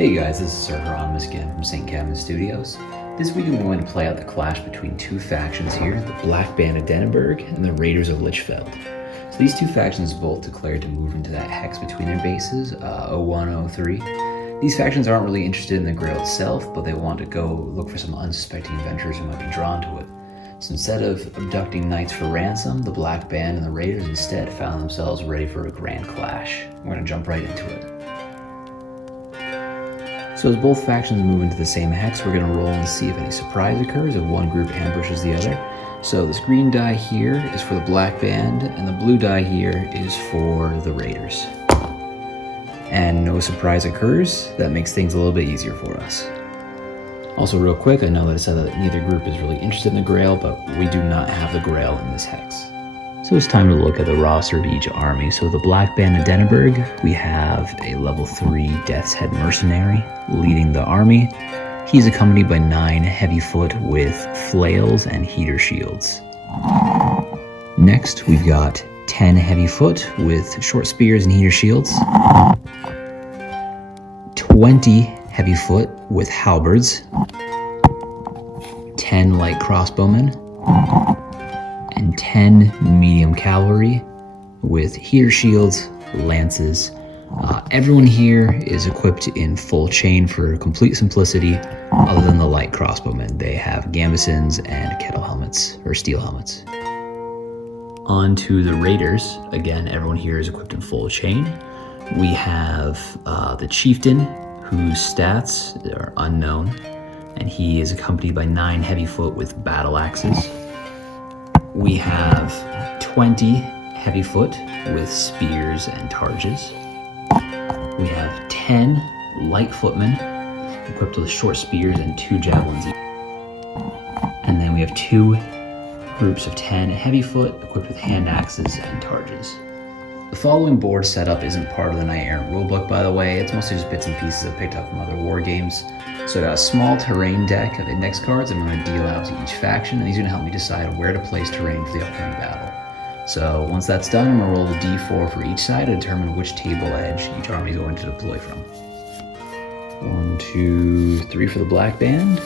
Hey guys, this is Sir Hieronymus again from Caedmon Studios. This week I'm going to play out the clash between two factions here, the Black Band of Dennenberg and the Raiders of Lichfeld. So these two factions both declared to move into that hex between their bases, 0103. These factions aren't really interested in the Grail itself, but they want to go look for some unsuspecting adventurers who might be drawn to it. So instead of abducting knights for ransom, the Black Band and the Raiders instead found themselves ready for a grand clash. We're going to jump right into it. So as both factions move into the same hex, we're going to roll and see if any surprise occurs if one group ambushes the other. So this green die here is for the Black Band, and the blue die here is for the Raiders. And no surprise occurs. That makes things a little bit easier for us. Also real quick, I know that I said that neither group is really interested in the Grail, but we do not have the Grail in this hex. So it's time to look at the roster of each army. So the Black Band of Dennenberg, we have a level 3 Death's Head mercenary leading the army. He's accompanied by 9 heavy foot with flails and heater shields. Next, we've got 10 heavy foot with short spears and heater shields. 20 heavy foot with halberds. 10 light crossbowmen. And 10 medium cavalry with heater shields, lances. Everyone here is equipped in full chain for complete simplicity, other than the light crossbowmen. They have gambesons and kettle helmets, or steel helmets. On to the Raiders. Again, everyone here is equipped in full chain. We have the Chieftain, whose stats are unknown, and he is accompanied by 9 heavy foot with battle axes. We have 20 heavy foot with spears and targes. We have 10 light footmen equipped with short spears and 2 javelins each. And then we have 2 groups of 10 heavy foot equipped with hand axes and targes. The following board setup isn't part of the Knight Errant rulebook, by the way. It's mostly just bits and pieces I picked up from other war games. So I got a small terrain deck of index cards I'm going to deal out to each faction, and these are going to help me decide where to place terrain for the upcoming battle. So once that's done, I'm going to roll a d4 for each side to determine which table edge each army is going to deploy from. 1, 2, 3 for the Black Band.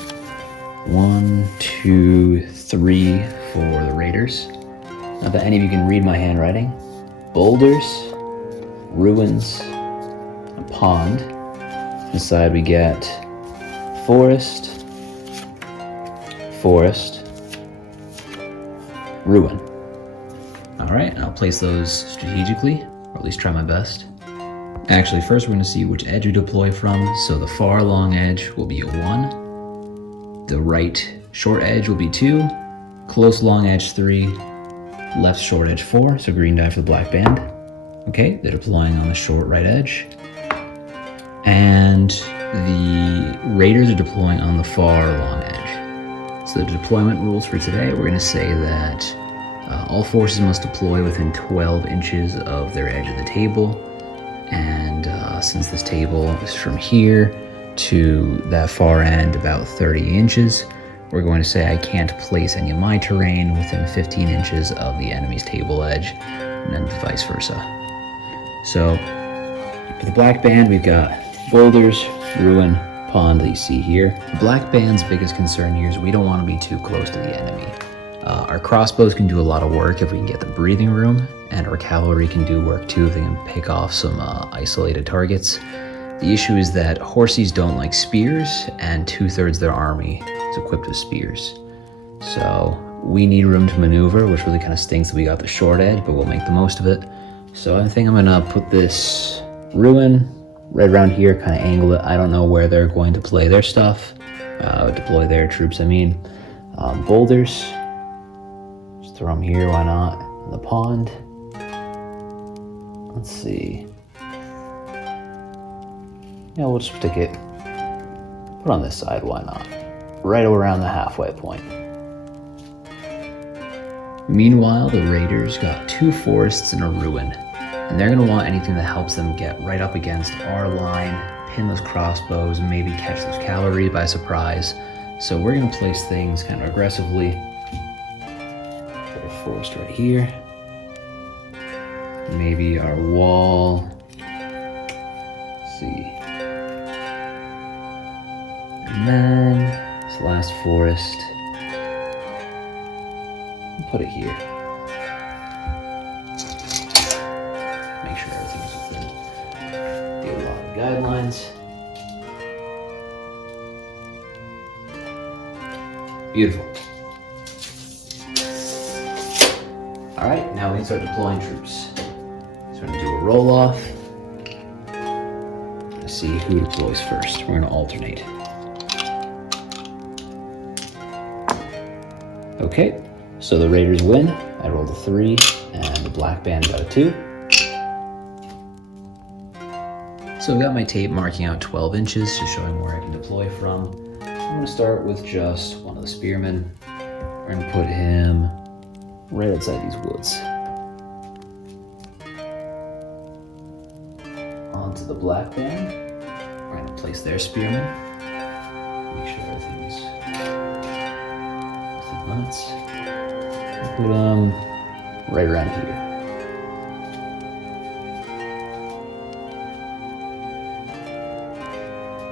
1, 2, 3 for the Raiders. Not that any of you can read my handwriting. Boulders, ruins, a pond. Inside we get forest, ruin. All right, I'll place those strategically, or at least try my best. Actually, first we're going to see which edge we deploy from. So the far long edge will be a 1. The right short edge will be 2. Close long edge 3. Left short edge 4, so green die for the Black Band. Okay, they're deploying on the short right edge. And the Raiders are deploying on the far long edge. So the deployment rules for today, we're going to say that all forces must deploy within 12 inches of their edge of the table. And since this table is from here to that far end about 30 inches, we're going to say I can't place any of my terrain within 15 inches of the enemy's table edge, and then vice versa. So for the Black Band, we've got boulders, ruin, pond that you see here. The Black Band's biggest concern here is we don't want to be too close to the enemy. Our crossbows can do a lot of work if we can get the breathing room, and our cavalry can do work too if they can pick off some isolated targets. The issue is that horsies don't like spears, and 2/3 of their army is equipped with spears. So we need room to maneuver, which really kind of stinks that we got the short edge, but we'll make the most of it. So I think I'm gonna put this ruin right around here, kind of angle it. I don't know where they're going to play their stuff, deploy their troops, I mean. Boulders, just throw them here, why not? In the pond. Let's see. Yeah, we'll just stick it, put on this side, why not? Right around the halfway point. Meanwhile, the Raiders got 2 forests and a ruin, and they're gonna want anything that helps them get right up against our line, pin those crossbows, and maybe catch those cavalry by surprise. So we're gonna place things kind of aggressively. Put a forest right here. Maybe our wall. Let's see. And then this last forest, I'll put it here. Make sure everything's within the allotted guidelines. Beautiful. All right, now we can start deploying troops. So we're gonna do a roll off. Let's see who deploys first. We're gonna alternate. Okay, so the Raiders win. I rolled a 3, and the Black Band got a 2. So I've got my tape marking out 12 inches, just showing where I can deploy from. I'm gonna start with just one of the spearmen. We're gonna put him right outside these woods. Onto the Black Band. We're gonna place their spearmen. Make sure everything's within limits. Put them right around here.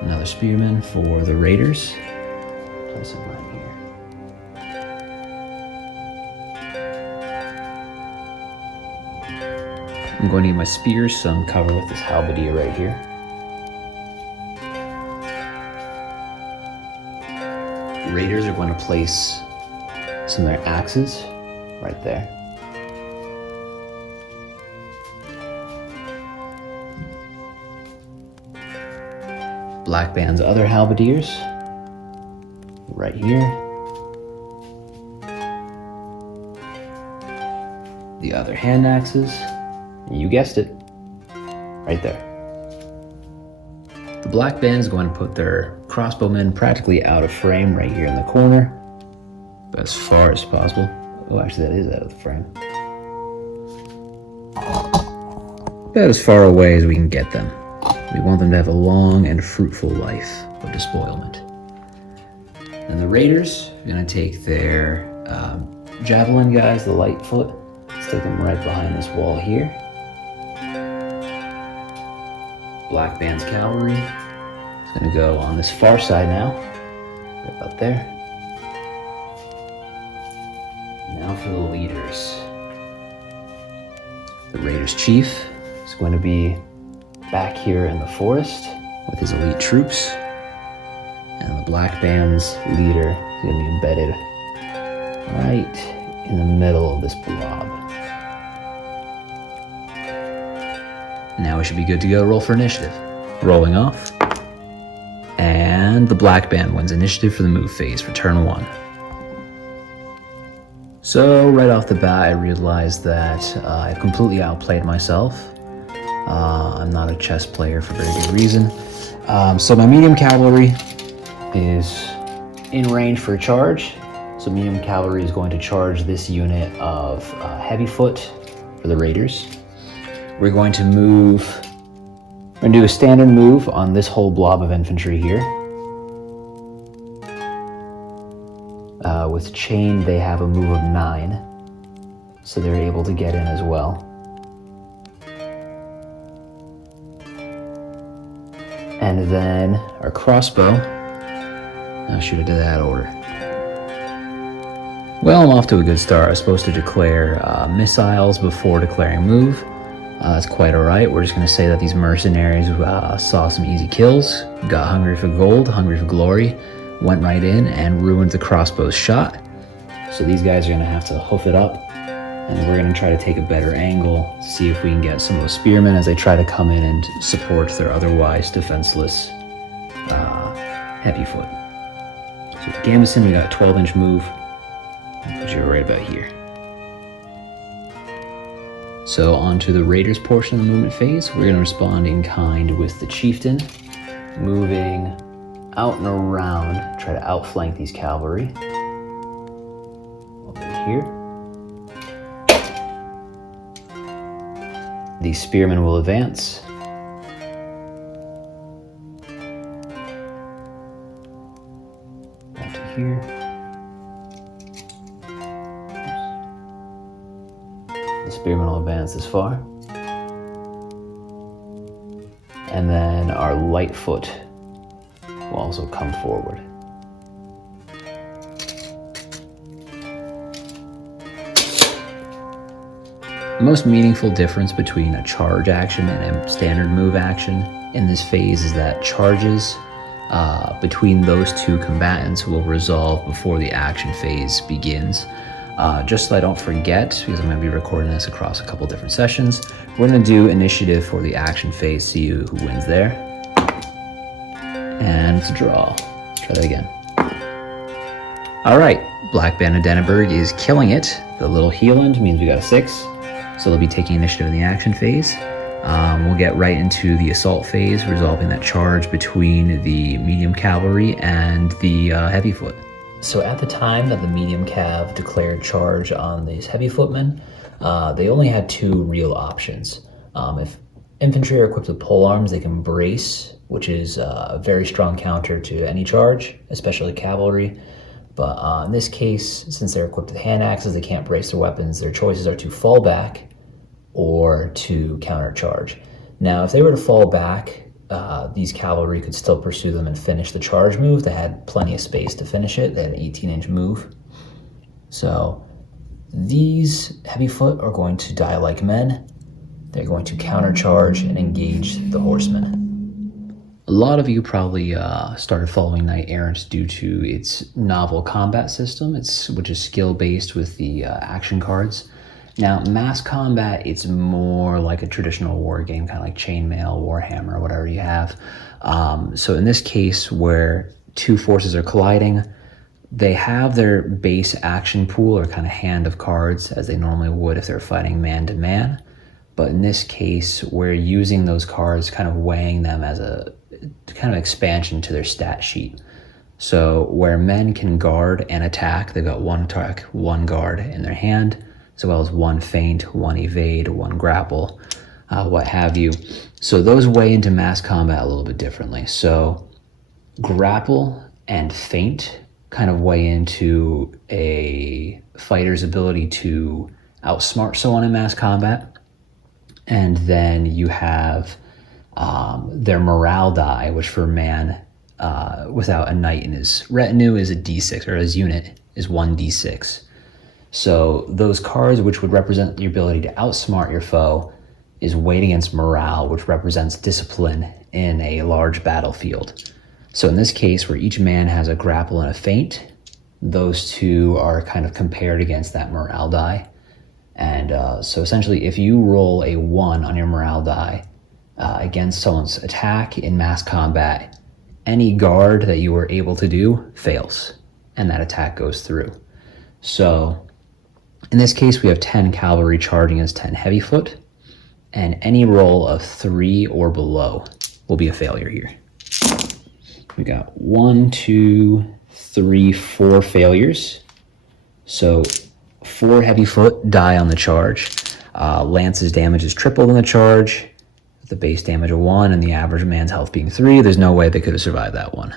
Another spearman for the Raiders. Place him right here. I'm going to need my spears, so I'm covered with this halberdier right here. The Raiders are going to place some of their axes right there. Black Band's other halberdiers right here. The other hand axes, you guessed it, right there. The Black Band is going to put their crossbowmen practically out of frame right here in the corner, as far as possible. Oh, actually that is out of the frame. About as far away as we can get them. We want them to have a long and fruitful life of despoilment. And the Raiders are going to take their javelin guys, the Lichfeld, stick them right behind this wall here. Black Band's cavalry is going to go on this far side now, right about there. Now for the leaders. The Raiders' chief is going to be back here in the forest with his elite troops, and the Black Band's leader is going to be embedded right in the middle of this blob. Now we should be good to go. Roll for initiative. Rolling off, and the Black Band wins initiative for the move phase for turn 1. So right off the bat, I realized that I've completely outplayed myself. I'm not a chess player for very good reason. So my medium cavalry is in range for a charge. So medium cavalry is going to charge this unit of heavy foot for the Raiders. We're going to do a standard move on this whole blob of infantry here. With chain, they have a move of 9, so they're able to get in as well. And then our crossbow, I should have did that order. Well, I'm off to a good start. I was supposed to declare missiles before declaring move. That's quite alright. We're just going to say that these mercenaries saw some easy kills, got hungry for gold, hungry for glory, went right in and ruined the crossbow's shot. So these guys are going to have to hoof it up, and we're going to try to take a better angle to see if we can get some of those spearmen as they try to come in and support their otherwise defenseless heavy foot. So with Gambeson, we got a 12-inch move. I'll put you right about here. So onto the Raiders portion of the movement phase, we're going to respond in kind with the Chieftain, moving out and around, try to outflank these cavalry. Over here. These spearmen will advance. Out to here. The spearmen will advance this far. And then our Lightfoot will also come forward. The most meaningful difference between a charge action and a standard move action in this phase is that charges between those two combatants will resolve before the action phase begins. Just so I don't forget, because I'm going to be recording this across a couple different sessions, we're going to do initiative for the action phase, see who wins there. And it's a draw. Let's try that again. All right, Black Band of Denneberg is killing it. The little healand means we got a 6, so they'll be taking initiative in the action phase. We'll get right into the assault phase, resolving that charge between the medium cavalry and the heavy foot. So at the time that the medium cav declared charge on these heavy footmen, they only had 2 real options. If infantry are equipped with polearms, they can brace, which is a very strong counter to any charge, especially cavalry. But in this case, since they're equipped with hand axes, they can't brace their weapons. Their choices are to fall back or to countercharge. Now, if they were to fall back, these cavalry could still pursue them and finish the charge move. They had plenty of space to finish it. They had an 18-inch move. So these heavy foot are going to die like men. They're going to countercharge and engage the horsemen. A lot of you probably started following Knight Errant due to its novel combat system, which is skill-based with the action cards. Now, mass combat, it's more like a traditional war game, kind of like Chainmail, Warhammer, whatever you have. So in this case, where 2 forces are colliding, they have their base action pool or kind of hand of cards as they normally would if they're fighting man-to-man. But in this case, we're using those cards, kind of weighing them as a kind of expansion to their stat sheet. So where men can guard and attack, they've got 1 attack, 1 guard in their hand, as well as 1 feint, 1 evade, 1 grapple, what have you. So those weigh into mass combat a little bit differently. So grapple and feint kind of weigh into a fighter's ability to outsmart someone in mass combat. And then you have their morale die, which for man without a knight in his retinue is a d6, or his unit is 1d6. So those cards, which would represent your ability to outsmart your foe, is weighed against morale, which represents discipline in a large battlefield. So in this case, where each man has a grapple and a feint, those 2 are kind of compared against that morale die. And so essentially, if you roll a 1 on your morale die against someone's attack in mass combat, any guard that you were able to do fails, and that attack goes through. So in this case, we have 10 cavalry charging as 10 heavy foot, and any roll of 3 or below will be a failure here. We got 1, 2, 3, 4 failures. So 4 heavy foot die on the charge. Lance's damage is tripled on the charge, with the base damage of 1 and the average man's health being 3. There's no way they could have survived that one.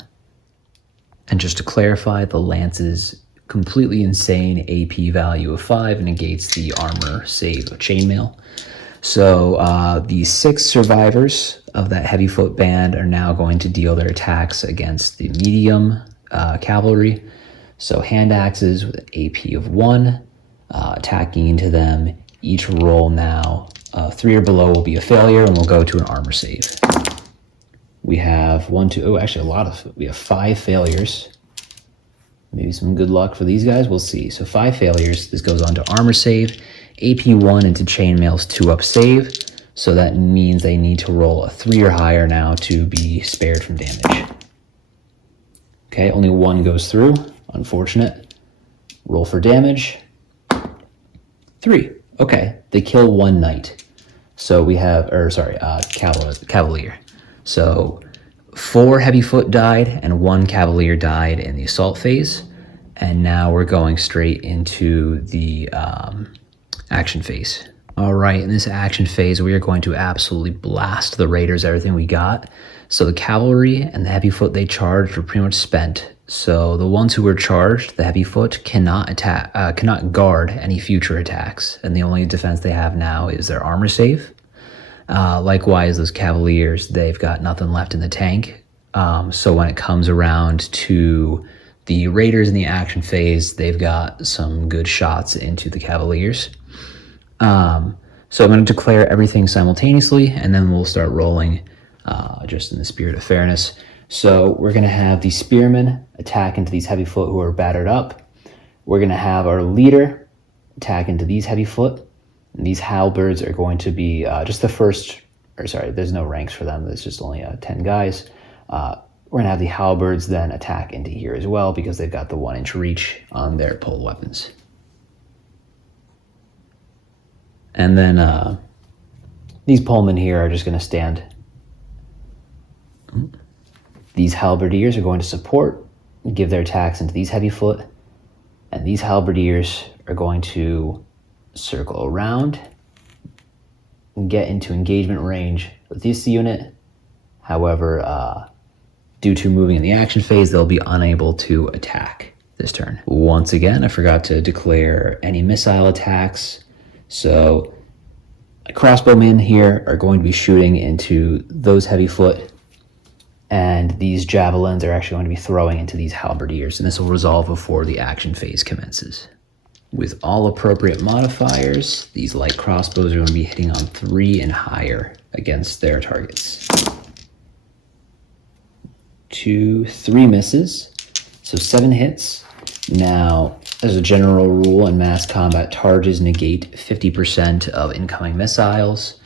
And just to clarify, the Lance's completely insane AP value of 5 negates the armor save of Chainmail. So the 6 survivors of that heavy foot band are now going to deal their attacks against the medium cavalry. So hand axes with an AP of 1, attacking into them. Each roll now 3 or below will be a failure, and we'll go to an armor save. We have we have 5 failures. Maybe some good luck for these guys, we'll see. So 5 failures, this goes on to armor save, AP 1 into Chainmail's 2-up save, so that means they need to roll a 3 or higher now to be spared from damage. Okay, only 1 goes through, unfortunate. Roll for damage, 3. Okay, they kill 1 knight. So we have, cavalier. So 4 heavy foot died and 1 cavalier died in the assault phase. And now we're going straight into the action phase. All right, in this action phase, we are going to absolutely blast the raiders, everything we got. So the cavalry and the heavy foot they charged were pretty much spent. So the ones who were charged, the heavy foot, cannot guard any future attacks. And the only defense they have now is their armor save. Likewise, those cavaliers, they've got nothing left in the tank. So when it comes around to the raiders in the action phase, they've got some good shots into the cavaliers. So I'm going to declare everything simultaneously, and then we'll start rolling just in the spirit of fairness. So we're going to have the spearmen attack into these heavy foot who are battered up. We're going to have our leader attack into these heavy foot. And these halberds are going to be just the first, or sorry, there's no ranks for them. There's just only 10 guys. We're going to have the halberds then attack into here as well because they've got the 1-inch reach on their pole weapons. And then these polemen here are just going to stand. These halberdiers are going to support, give their attacks into these heavy foot. And these halberdiers are going to circle around and get into engagement range with this unit. However, due to moving in the action phase, they'll be unable to attack this turn. Once again, I forgot to declare any missile attacks. So crossbowmen here are going to be shooting into those heavy foot, and these javelins are actually going to be throwing into these halberdiers, and this will resolve before the action phase commences. With all appropriate modifiers, these light crossbows are going to be hitting on 3 and higher against their targets. 2, 3 misses, so 7 hits. Now, as a general rule in mass combat, targes negate 50% of incoming missiles.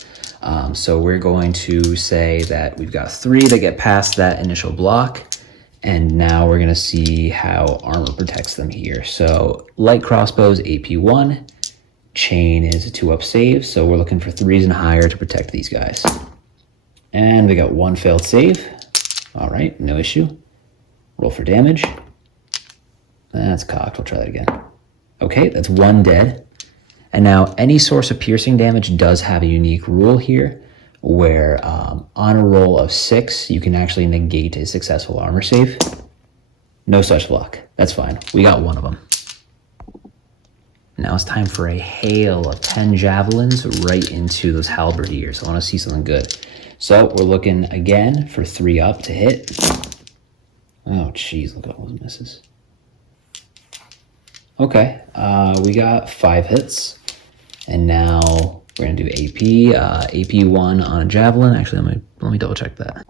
So we're going to say that we've got 3 that get past that initial block, and now we're going to see how armor protects them here. So light crossbows, AP 1, chain is a 2-up save, so we're looking for 3s and higher to protect these guys. And we got 1 failed save. All right, no issue. Roll for damage. That's cocked. We'll try that again. Okay, that's 1 dead. And now any source of piercing damage does have a unique rule here where on a roll of 6, you can actually negate a successful armor save. No such luck. That's fine. We got 1 of them. Now it's time for a hail of 10 javelins right into those halberdiers. I want to see something good. So we're looking again for 3 up to hit. Oh, jeez, look at all those misses. Okay, we got 5 hits. And now we're going to do AP 1 on a javelin. Actually, let me double check that.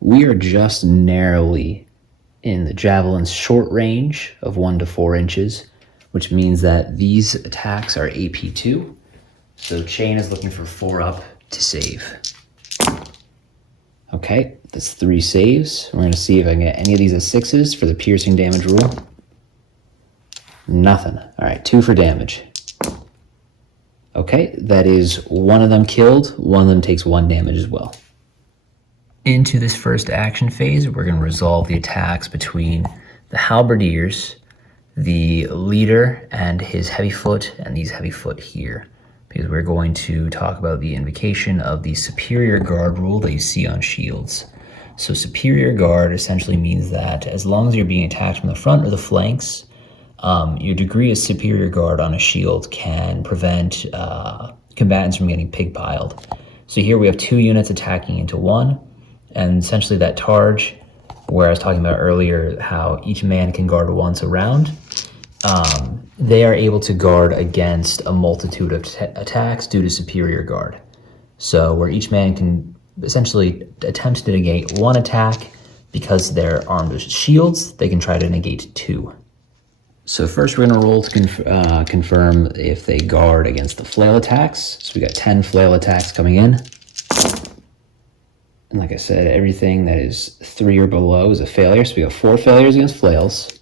We are just narrowly in the javelin's short range of 1 to 4 inches, which means that these attacks are AP 2. So chain is looking for 4 up to save. Okay, that's 3 saves. We're going to see if I can get any of these as 6s for the piercing damage rule. Nothing. All right, 2 for damage. Okay, that is 1 of them killed. 1 of them takes 1 damage as well. Into this first action phase, we're going to resolve the attacks between the halberdiers, the leader and his heavy foot, and these heavy foot here. Because we're going to talk about the invocation of the superior guard rule that you see on shields. So superior guard essentially means that as long as you're being attacked from the front or the flanks, your degree of superior guard on a shield can prevent combatants from getting pig-piled. So here we have 2 units attacking into 1, and essentially that targe, where I was talking about earlier how each man can guard once a round, they are able to guard against a multitude of attacks due to superior guard. So where each man can essentially attempt to negate 1 attack, because they're armed with shields, they can try to negate 2. So first we're going to roll to confirm if they guard against the flail attacks. So we got 10 flail attacks coming in. And like I said, everything that is 3 or below is a failure. So we got 4 failures against flails.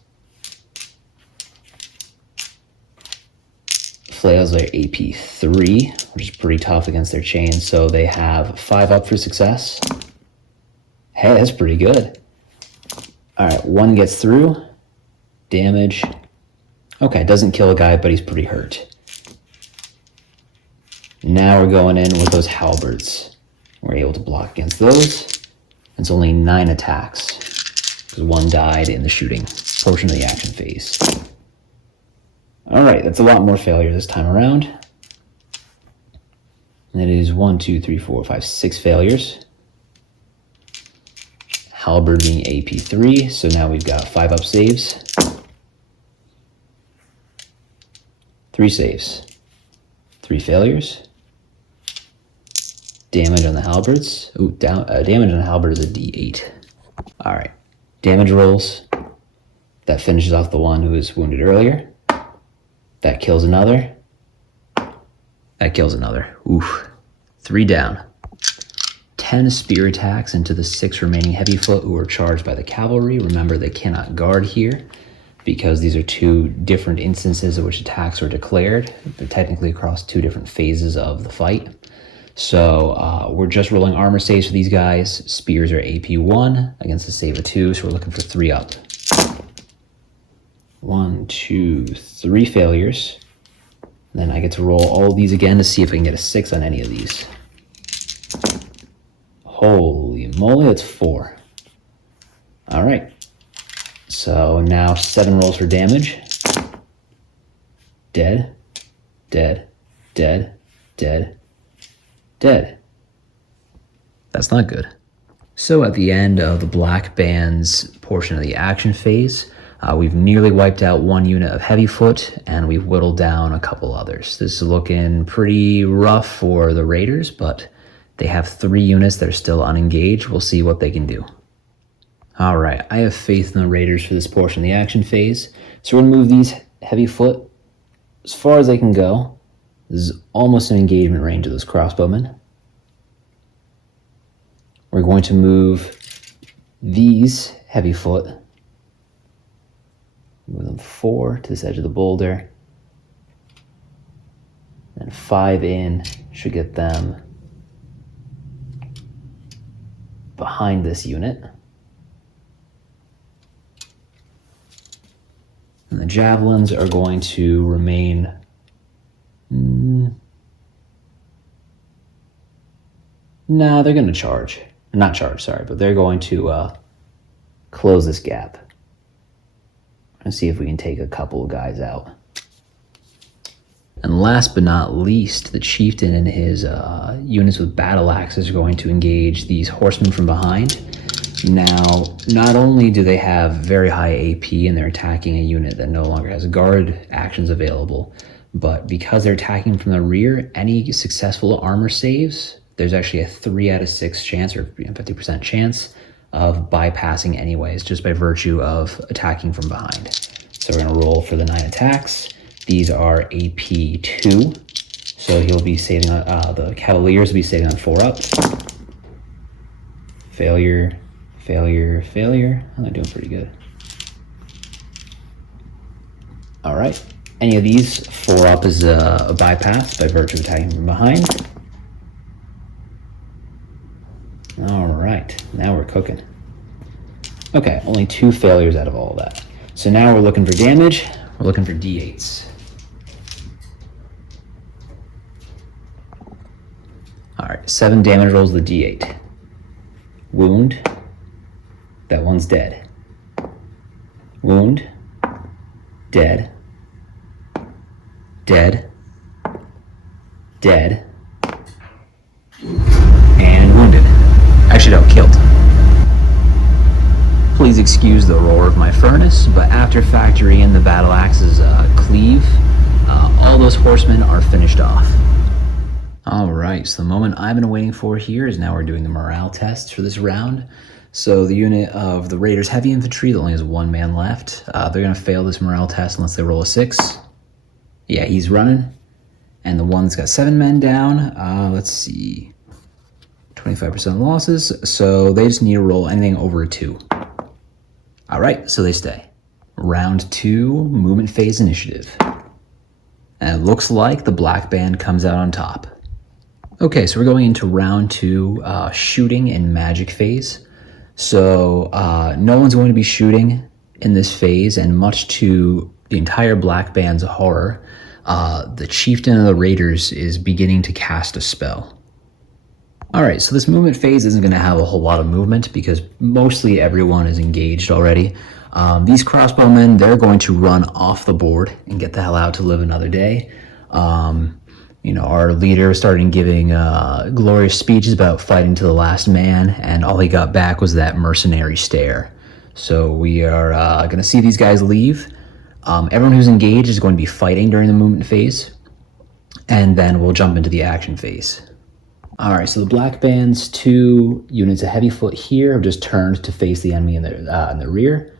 Flails are AP 3, which is pretty tough against their chains. So they have 5 up for success. Hey, that's pretty good. All right, 1 gets through. Damage. Okay, doesn't kill a guy, but he's pretty hurt. Now we're going in with those halberds. We're able to block against those. It's only 9 attacks, because 1 died in the shooting portion of the action phase. All right, that's a lot more failure this time around. And it is 1, 2, 3, 4, 5, 6 failures. halberd being AP3, so now we've got 5 up saves. 3 saves. 3 failures. Damage on the halberds. Ooh, damage on the halberd is a D8. Alright. Damage rolls. That finishes off the one who was wounded earlier. That kills another. That kills another. Oof. 3 down. 10 spear attacks into the 6 remaining heavy foot who are charged by the cavalry. Remember, they cannot guard here because these are 2 different instances of which attacks are declared. They're technically across 2 different phases of the fight. So we're just rolling armor saves for these guys. Spears are AP1 against a save of 2, so we're looking for 3 up. 1, 2, 3 failures. And then I get to roll all of these again to see if I can get a 6 on any of these. Holy moly, that's 4. All right. So now 7 rolls for damage. Dead, dead, dead, dead, dead. That's not good. So at the end of the Black Band's portion of the action phase, we've nearly wiped out 1 unit of heavy foot, and we've whittled down a couple others. This is looking pretty rough for the Raiders, but they have 3 units that are still unengaged. We'll see what they can do. All right, I have faith in the Raiders for this portion of the action phase. So we're gonna move these heavy foot as far as they can go. This is almost an engagement range of those crossbowmen. We're going to move these heavy foot. Move them 4 to this edge of the boulder. And 5 in should get them behind this unit. And the javelins are going to remain no, they're going to charge. Not charge, sorry, but they're going to close this gap. And see if we can take a couple of guys out. And last but not least, the chieftain and his units with battle axes are going to engage these horsemen from behind. Now, not only do they have very high AP and they're attacking a unit that no longer has guard actions available, but because they're attacking from the rear, any successful armor saves, there's actually a 3 out of 6 chance, or 50% chance, of bypassing anyways, just by virtue of attacking from behind. So we're gonna roll for the 9 attacks. These are AP2, so he'll be saving on, the Cavaliers will be saving on 4 up. Failure, failure, failure. Oh, they're doing pretty good. All right, any of these 4 up is a bypass by virtue of attacking from behind. All right, now we're cooking. Okay, only 2 failures out of all of that. So now we're looking for damage. We're looking for D8s. All right, 7 damage rolls the D8. Wound. That one's dead. Wound. Dead. Dead. Dead. And wounded. Actually, no, killed. Please excuse the roar of my furnace, but after factoring in the battle axe's cleave, all those horsemen are finished off. All right, so the moment I've been waiting for here is now we're doing the morale test for this round. So the unit of the Raiders Heavy Infantry that only has 1 man left, they're gonna fail this morale test unless they roll a 6. Yeah, he's running. And the one that's got 7 men down, let's see, 25% losses. So they just need to roll anything over a 2. All right, so they stay. Round 2, movement phase initiative. And it looks like the Black Band comes out on top. Okay, so we're going into round 2, shooting and magic phase. So no one's going to be shooting in this phase, and much to the entire Black Band's horror, the chieftain of the Raiders is beginning to cast a spell. All right, so this movement phase isn't going to have a whole lot of movement because mostly everyone is engaged already. These crossbowmen, they're going to run off the board and get the hell out to live another day. our leader started giving glorious speeches about fighting to the last man, and all he got back was that mercenary stare. So we are going to see these guys leave. Everyone who's engaged is going to be fighting during the movement phase, and then we'll jump into the action phase. All right, so the black band's 2 units of heavy foot here have just turned to face the enemy in the rear,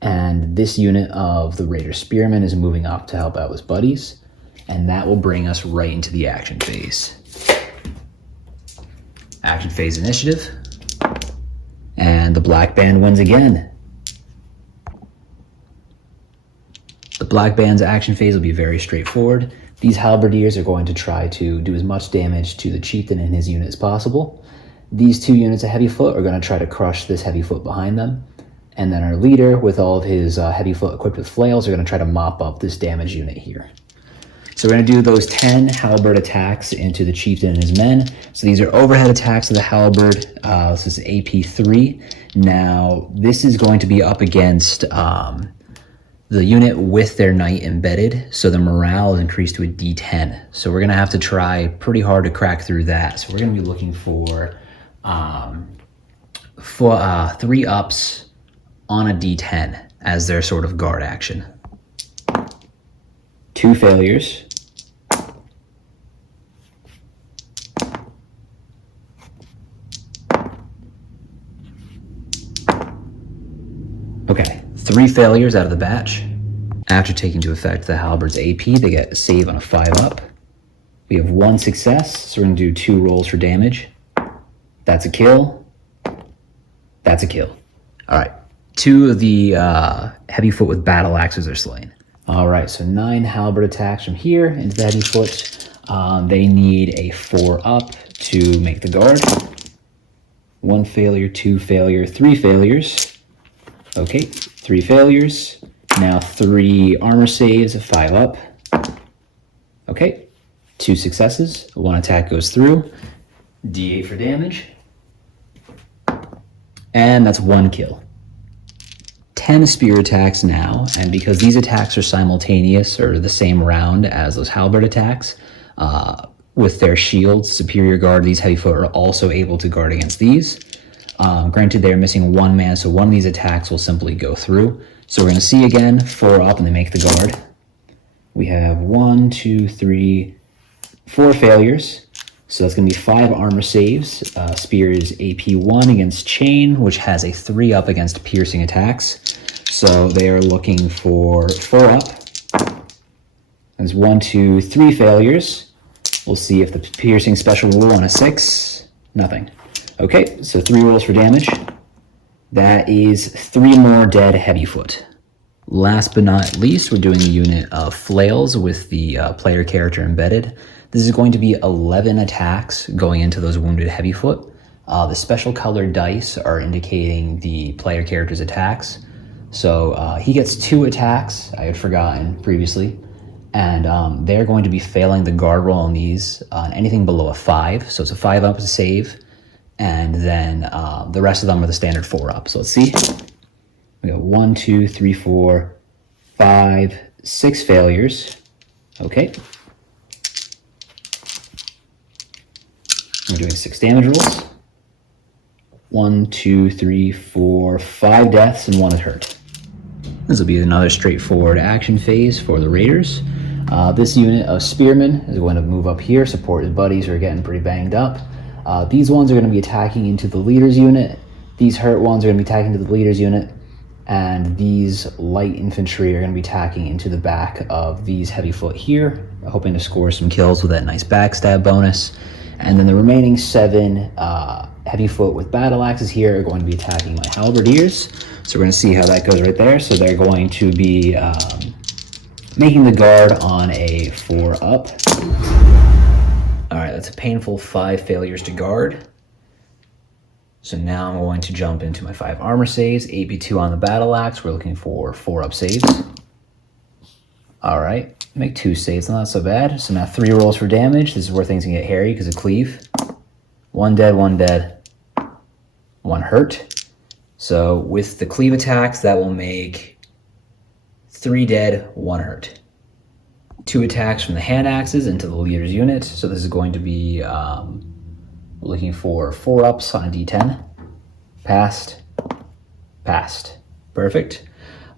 and this unit of the Raider Spearman is moving up to help out his buddies, and that will bring us right into the action phase. Action phase initiative, and the black band wins again. The black band's action phase will be very straightforward. These halberdiers are going to try to do as much damage to the chieftain and his unit as possible. These 2 units of heavy foot are going to try to crush this heavy foot behind them. And then our leader, with all of his heavy foot equipped with flails, are going to try to mop up this damage unit here. So we're going to do those 10 halberd attacks into the chieftain and his men. So these are overhead attacks of the halberd. This is AP3. Now, this is going to be up against the unit with their knight embedded, so the morale is increased to a D10. So we're going to have to try pretty hard to crack through that. So we're going to be looking for 3 ups on a D10 as their sort of guard action. 2 failures. Okay, 3 failures out of the batch. After taking into effect the halberd's AP, they get a save on a 5-up. We have 1 success, so we're going to do 2 rolls for damage. That's a kill. That's a kill. All right, 2 of the heavy foot with battle axes are slain. All right, so 9 halberd attacks from here into the heavy foot. They need a 4-up to make the guard. 1 failure, 2 failure, 3 failures. Okay, 3 failures. Now 3 armor saves, a 5-up. Okay, 2 successes. 1 attack goes through. D8 for damage. And that's 1 kill. 10 spear attacks now, and because these attacks are simultaneous or the same round as those halberd attacks, with their shields, superior guard, these heavy foot are also able to guard against these. Granted, they're missing 1 man, so one of these attacks will simply go through. So we're going to see again, 4 up, and they make the guard. We have 1, 2, 3, 4 failures. So that's going to be 5 armor saves. Spear is AP1 against chain, which has a 3-up against piercing attacks. So they are looking for 4-up. There's 1, 2, 3 failures. We'll see if the piercing special roll on a 6. Nothing. Okay, so 3 rolls for damage. That is 3 more dead heavy foot. Last but not least, we're doing a unit of flails with the player character embedded. This is going to be 11 attacks going into those wounded heavy foot. The special colored dice are indicating the player character's attacks. So he gets 2 attacks, I had forgotten previously, and they're going to be failing the guard roll on these on anything below a 5. So it's a 5-up to save. And then the rest of them are the standard 4-up. So let's see. We got 1, 2, 3, 4, 5, 6 failures. Okay. We're doing 6 damage rolls. 1, 2, 3, 4, 5 deaths, and 1 is hurt. This will be another straightforward action phase for the Raiders. This unit of spearmen is going to move up here, support his buddies who are getting pretty banged up. These ones are going to be attacking into the leader's unit. These hurt ones are going to be attacking into the leader's unit. And these light infantry are going to be attacking into the back of these heavy foot here, hoping to score some kills with that nice backstab bonus. And then the remaining 7 heavy foot with battle axes here are going to be attacking my halberdiers. So we're going to see how that goes right there. So they're going to be making the guard on a 4-up. All right, that's a painful 5 failures to guard. So now I'm going to jump into my 5 armor saves, AP2 on the battle axe. We're looking for 4-up saves. All right, make 2 saves, not so bad. So now 3 rolls for damage. This is where things can get hairy because of cleave. 1 dead, 1 dead, 1 hurt. So with the cleave attacks, that will make 3 dead, 1 hurt. 2 attacks from the hand axes into the leader's unit. So this is going to be looking for 4-ups on a d10. Passed. Passed. Perfect.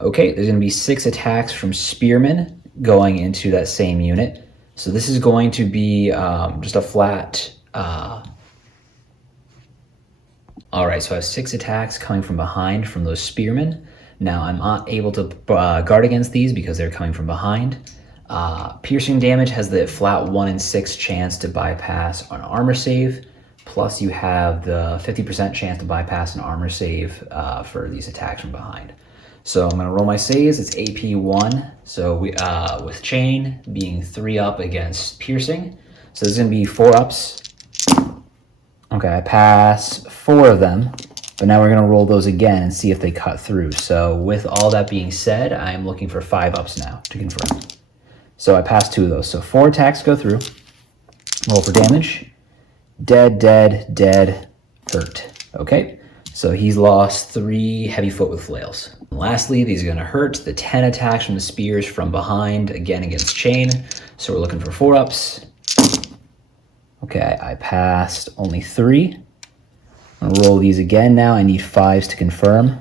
Okay, there's going to be 6 attacks from spearmen going into that same unit. So this is going to be just a flat... Alright, so I have 6 attacks coming from behind from those spearmen. Now I'm not able to guard against these because they're coming from behind. Piercing damage has the flat 1 in 6 chance to bypass an armor save. Plus you have the 50% chance to bypass an armor save for these attacks from behind. So I'm going to roll my saves. It's AP 1. So we with chain being 3 up against piercing. So there's going to be 4 ups. Okay, I pass 4 of them. But now we're going to roll those again and see if they cut through. So with all that being said, I'm looking for 5 ups now to confirm. So I passed 2 of those. So 4 attacks go through. Roll for damage. Dead, dead, dead, hurt. Okay, so he's lost 3 heavy foot with flails. And lastly, these are going to hurt. The 10 attacks from the spears from behind, again against chain. So we're looking for 4 ups. Okay, I passed only 3. I'm gonna roll these again now. I need 5s to confirm.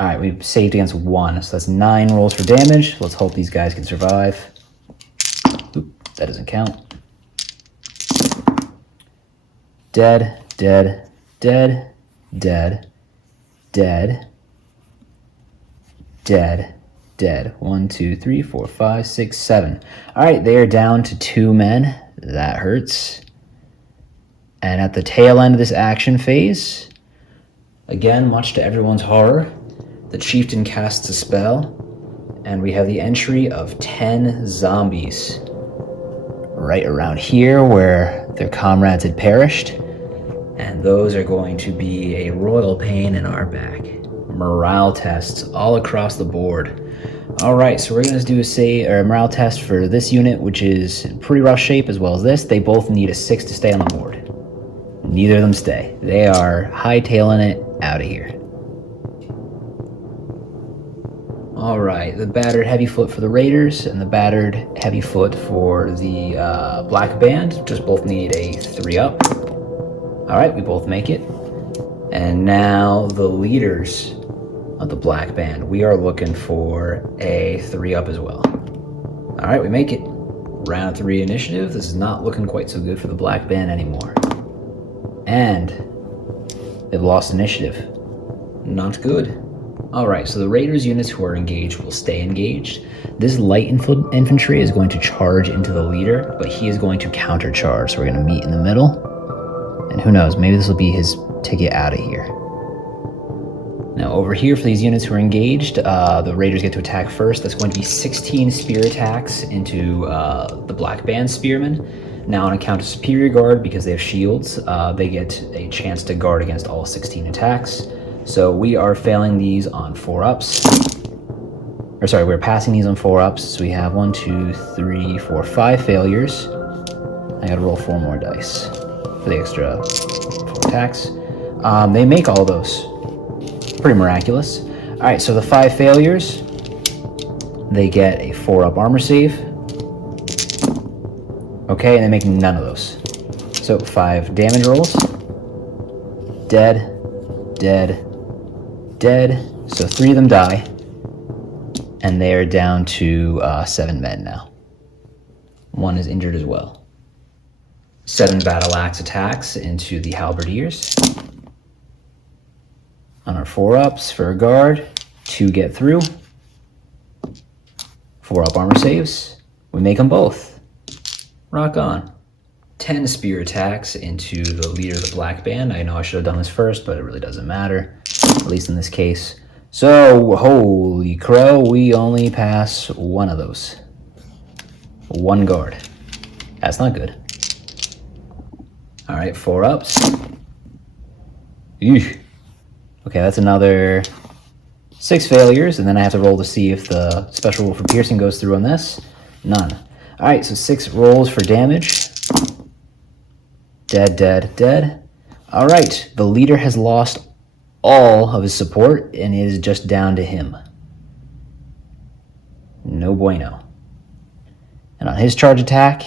All right, we've saved against 1, so that's 9 rolls for damage. Let's hope these guys can survive. Oop, that doesn't count. Dead, dead, dead, dead, dead, dead, dead. 1, 2, 3, 4, 5, 6, 7. All right, they are down to 2 men. That hurts. And at the tail end of this action phase, again, much to everyone's horror, the chieftain casts a spell, and we have the entry of 10 zombies right around here where their comrades had perished. And those are going to be a royal pain in our back. Morale tests all across the board. All right, so we're going to do a morale test for this unit, which is in pretty rough shape, as well as this. They both need a 6 to stay on the board. Neither of them stay. They are hightailing it out of here. All right, the battered heavy foot for the Raiders and the battered heavy foot for the Black Band just both need a 3 up. All right, we both make it. And now the leaders of the Black Band, we are looking for a 3 up as well. All right, we make it. Round 3 initiative. This is not looking quite so good for the Black Band anymore. And they've lost initiative. Not good. Alright, so the Raiders units who are engaged will stay engaged. This light infantry is going to charge into the leader, but he is going to countercharge. So we're going to meet in the middle. And who knows, maybe this will be his ticket out of here. Now over here for these units who are engaged, the Raiders get to attack first. That's going to be 16 spear attacks into the Black Band spearmen. Now on account of superior guard, because they have shields, they get a chance to guard against all 16 attacks. So we are failing these on 4 ups. Or sorry, we're passing these on 4 ups. So we have 1, 2, 3, 4, 5 failures. I gotta roll 4 more dice for the extra 4 attacks. They make all those. Pretty miraculous. All right, so the 5 failures, they get a 4 up armor save. Okay, and they make none of those. So 5 damage rolls. Dead, dead, dead. So 3 of them die. And they are down to 7 men now. 1 is injured as well. 7 battle axe attacks into the halberdiers. On our 4 ups for a guard, 2 get through. 4 up armor saves. We make them both. Rock on. 10 spear attacks into the leader of the Black Band. I know I should have done this first, but it really doesn't matter, at least in this case. So, holy crow, we only pass 1 of those. 1 guard. That's not good. All right, 4 ups. Eesh. Okay, that's another 6 failures, and then I have to roll to see if the special roll for piercing goes through on this. None. All right, so 6 rolls for damage. Dead, dead, dead. All right, the leader has lost all of his support, and it is just down to him. No bueno. And on his charge attack,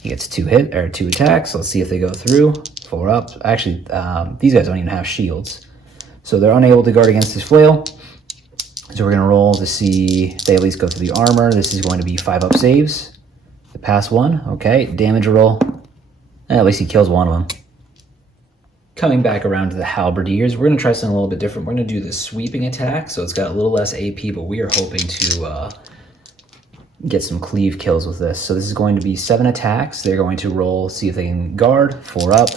he gets 2 attacks. Let's see if they go through. 4 up. Actually, these guys don't even have shields, so they're unable to guard against his flail. So we're going to roll to see if they at least go through the armor. This is going to be 5 up saves. The pass 1. Okay, damage roll. And at least he kills one of them. Coming back around to the halberdiers, we're going to try something a little bit different. We're going to do the sweeping attack, so it's got a little less AP, but we are hoping to get some cleave kills with this. So this is going to be 7 attacks. They're going to roll, see if they can guard. 4 up.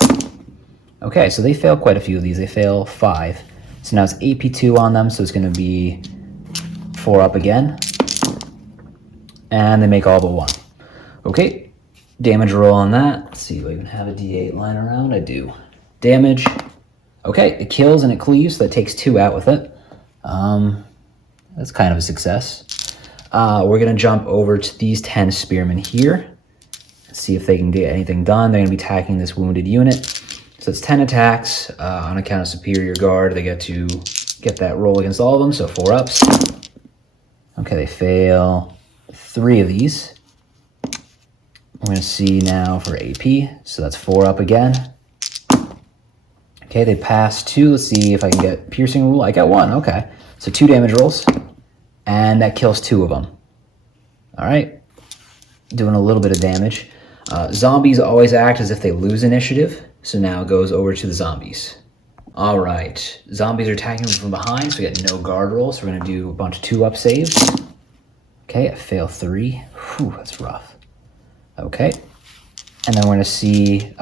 Okay, so they fail quite a few of these. They fail 5. So now it's AP2 on them, so it's going to be 4 up again. And they make all but 1. Okay, damage roll on that. Let's see, do I even have a D8 lying around? I do. Damage. Okay, it kills and it cleaves, so that takes 2 out with it. That's kind of a success. We're going to jump over to these 10 spearmen here. See if they can get anything done. They're going to be attacking this wounded unit. So it's 10 attacks. On account of superior guard, they get to get that roll against all of them, so 4 ups. Okay, they fail 3 of these. We're going to see now for AP, so that's 4 up again. Okay, they pass 2. Let's see if I can get piercing rule. I got 1, okay. So 2 damage rolls, and that kills 2 of them. All right, doing a little bit of damage. Zombies always act as if they lose initiative, so now it goes over to the zombies. All right, zombies are attacking from behind, so we got no guard rolls. So we're gonna do a bunch of 2-up saves. Okay, I fail 3. Whew, that's rough. Okay, and then we're gonna see,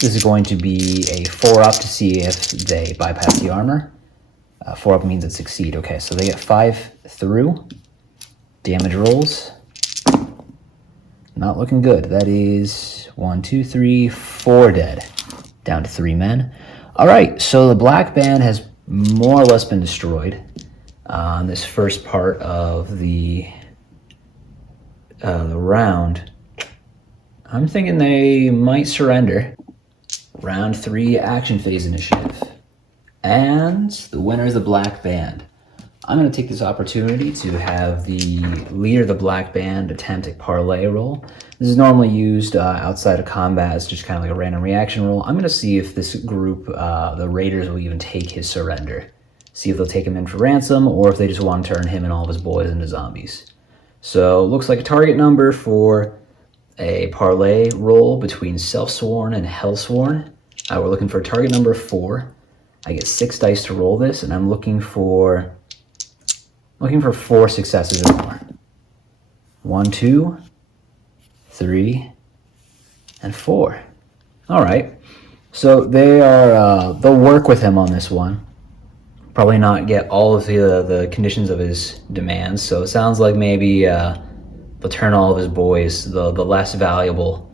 this is going to be a 4-up to see if they bypass the armor. 4-up means it succeed. Okay, so they get 5 through. Damage rolls. Not looking good. That is 1, 2, 3, 4 dead. Down to 3 men. All right, so the black band has more or less been destroyed on this first part of the round. I'm thinking they might surrender. Round 3 action phase initiative. And the winner is the black band. I'm going to take this opportunity to have the leader of the black band attempt a parlay roll. This is normally used outside of combat as just kind of like a random reaction roll. I'm going to see if this group, the raiders, will even take his surrender. See if they'll take him in for ransom or if they just want to turn him and all of his boys into zombies. So looks like a target number for a parlay roll between Self-Sworn and Hellsworn. We're looking for a target number 4. I get 6 dice to roll this, and I'm looking for 4 successes or more. 1, 2, 3, and 4. All right. So they'll work with him on this one. Probably not get all of the conditions of his demands. So it sounds like maybe they'll turn all of his boys, the less valuable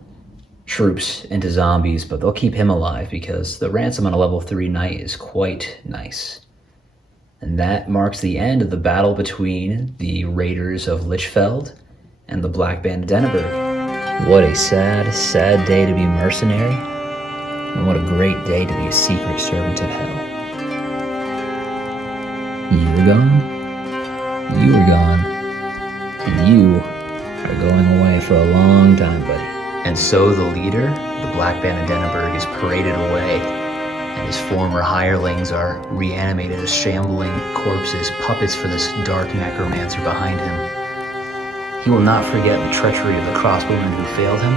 troops, into zombies, but they'll keep him alive because the ransom on a level 3 knight is quite nice. And that marks the end of the battle between the raiders of Lichfeld and the Black Band of Denneberg. What a sad, sad day to be mercenary, and what a great day to be a secret servant of hell. You were gone, you were gone, and you are going away for a long time, buddy. And so the leader, the Black Band of Denneberg, is paraded away, and his former hirelings are reanimated as shambling corpses, puppets for this dark necromancer behind him. He will not forget the treachery of the crossbowmen who failed him,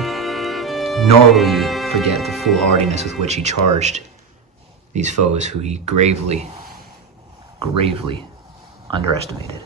nor will he forget the foolhardiness with which he charged these foes who he gravely underestimated.